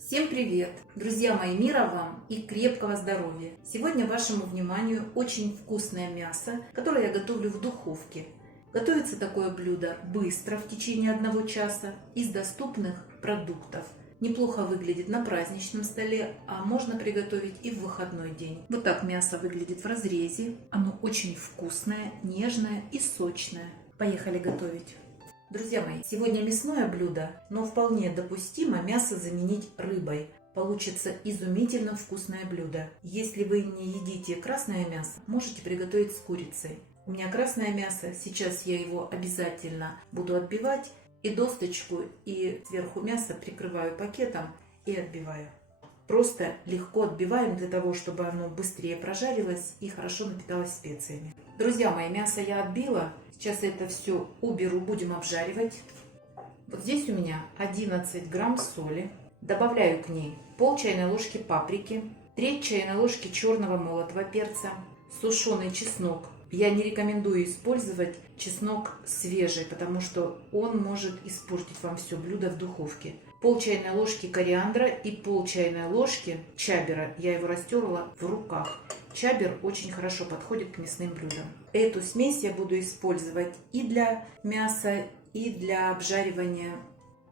Всем привет! Друзья мои, мира вам и крепкого здоровья! Сегодня вашему вниманию очень вкусное мясо, которое я готовлю в духовке. Готовится такое блюдо быстро, в течение 1 часа, из доступных продуктов. Неплохо выглядит на праздничном столе, а можно приготовить и в выходной день. Вот так мясо выглядит в разрезе. Оно очень вкусное, нежное и сочное. Поехали готовить! Друзья мои, сегодня мясное блюдо, но вполне допустимо мясо заменить рыбой. Получится изумительно вкусное блюдо. Если вы не едите красное мясо, можете приготовить с курицей. У меня красное мясо, сейчас я его обязательно буду отбивать. И досточку, и сверху мясо прикрываю пакетом и отбиваю. Просто легко отбиваем для того, чтобы оно быстрее прожарилось и хорошо напиталось специями. Друзья мои, мясо я отбила. Сейчас это все уберу, будем обжаривать. Вот здесь у меня 11 грамм соли. Добавляю к ней пол чайной ложки паприки, треть чайной ложки черного молотого перца, сушеный чеснок. Я не рекомендую использовать чеснок свежий, потому что он может испортить вам все блюдо в духовке. Пол чайной ложки кориандра и пол чайной ложки чабера. Я его растерла в руках. Чабер очень хорошо подходит к мясным блюдам. Эту смесь я буду использовать и для мяса, и для обжаривания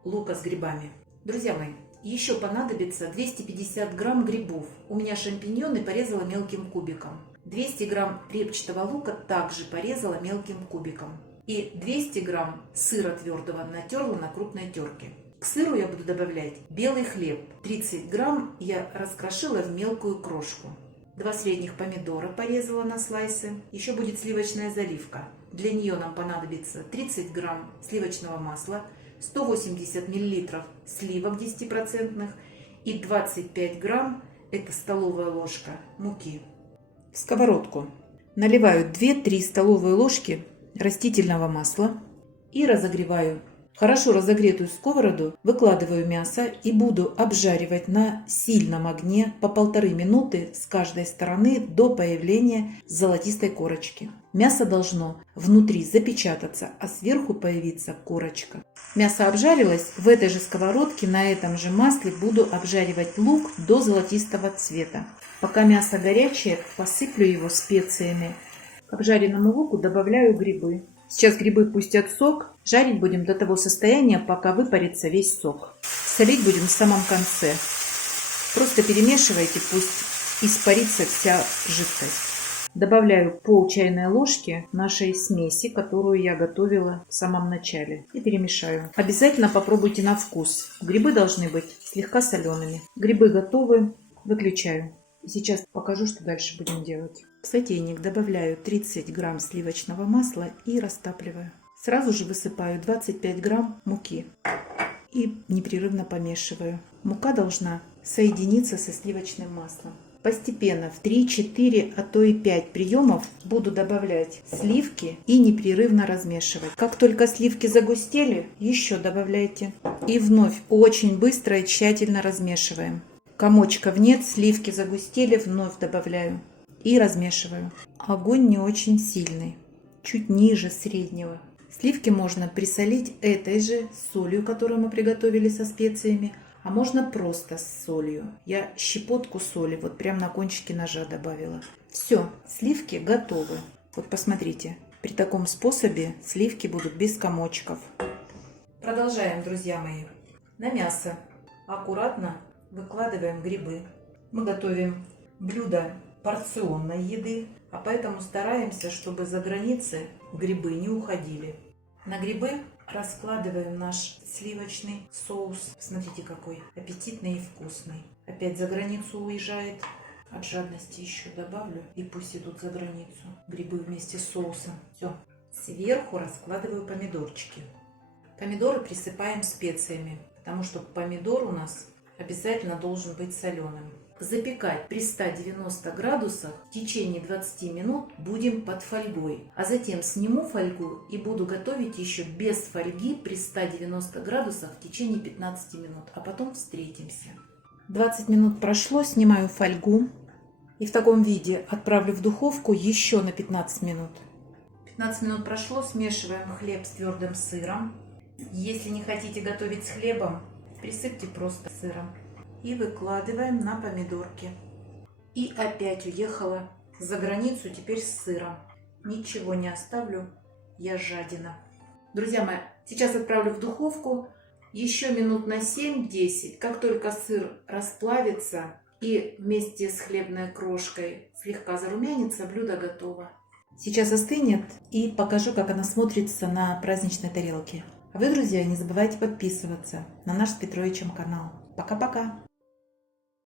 лука с грибами. Друзья мои, еще понадобится 250 грамм грибов. У меня шампиньоны порезала мелким кубиком. 200 грамм репчатого лука также порезала мелким кубиком. И 200 грамм сыра твердого натерла на крупной терке. К сыру я буду добавлять белый хлеб. 30 грамм я раскрошила в мелкую крошку. 2 средних помидора порезала на слайсы. Еще будет сливочная заливка. Для нее нам понадобится 30 грамм сливочного масла, 180 миллилитров сливок 10% и 25 грамм, это столовая ложка, муки. В сковородку наливаю 2-3 столовые ложки растительного масла и разогреваю. Хорошо разогретую сковороду выкладываю мясо и буду обжаривать на сильном огне по 1,5 минуты с каждой стороны до появления золотистой корочки. Мясо должно внутри запечататься, а сверху появиться корочка. Мясо обжарилось, в этой же сковородке на этом же масле буду обжаривать лук до золотистого цвета. Пока мясо горячее, посыплю его специями. К обжаренному луку добавляю грибы. Сейчас грибы пустят сок. Жарить будем до того состояния, пока выпарится весь сок. Солить будем в самом конце. Просто перемешивайте, пусть испарится вся жидкость. Добавляю пол чайной ложки нашей смеси, которую я готовила в самом начале. И перемешаю. Обязательно попробуйте на вкус. Грибы должны быть слегка солеными. Грибы готовы. Выключаю. Сейчас покажу, что дальше будем делать. В сотейник добавляю 30 грамм сливочного масла и растапливаю. Сразу же высыпаю 25 грамм муки и непрерывно помешиваю. Мука должна соединиться со сливочным маслом. Постепенно в 3-4, а то и 5 приемов буду добавлять сливки и непрерывно размешивать. Как только сливки загустели, еще добавляйте. И вновь очень быстро и тщательно размешиваем. Комочков нет, сливки загустели, вновь добавляю и размешиваю. Огонь не очень сильный, чуть ниже среднего. Сливки можно присолить этой же солью, которую мы приготовили со специями, а можно просто с солью. Я щепотку соли вот прям на кончике ножа добавила. Все, сливки готовы. Вот посмотрите, при таком способе сливки будут без комочков. Продолжаем, друзья мои. На мясо аккуратно выкладываем грибы. Мы готовим блюдо порционной еды, а поэтому стараемся, чтобы за границы грибы не уходили. На грибы раскладываем наш сливочный соус. Смотрите, какой аппетитный и вкусный. Опять за границу уезжает. От жадности еще добавлю и пусть идут за границу. Грибы вместе с соусом. Все. Сверху раскладываю помидорчики. Помидоры присыпаем специями, потому что помидор у нас обязательно должен быть соленым. Запекать при 190 градусах в течение 20 минут будем под фольгой. А затем сниму фольгу и буду готовить еще без фольги при 190 градусах в течение 15 минут. А потом встретимся. 20 минут прошло, снимаю фольгу. И в таком виде отправлю в духовку еще на 15 минут. 15 минут прошло, смешиваем хлеб с твердым сыром. Если не хотите готовить с хлебом, присыпьте просто сыром. и выкладываем на помидорки. И опять уехала за границу, теперь с сыром. Ничего не оставлю, я жадина. Друзья мои, сейчас отправлю в духовку еще минут на 7-10. Как только сыр расплавится и вместе с хлебной крошкой слегка зарумянится, блюдо готово. Сейчас остынет и покажу, как она смотрится на праздничной тарелке. А вы, друзья, не забывайте подписываться на наш с Петровичем канал. Пока-пока!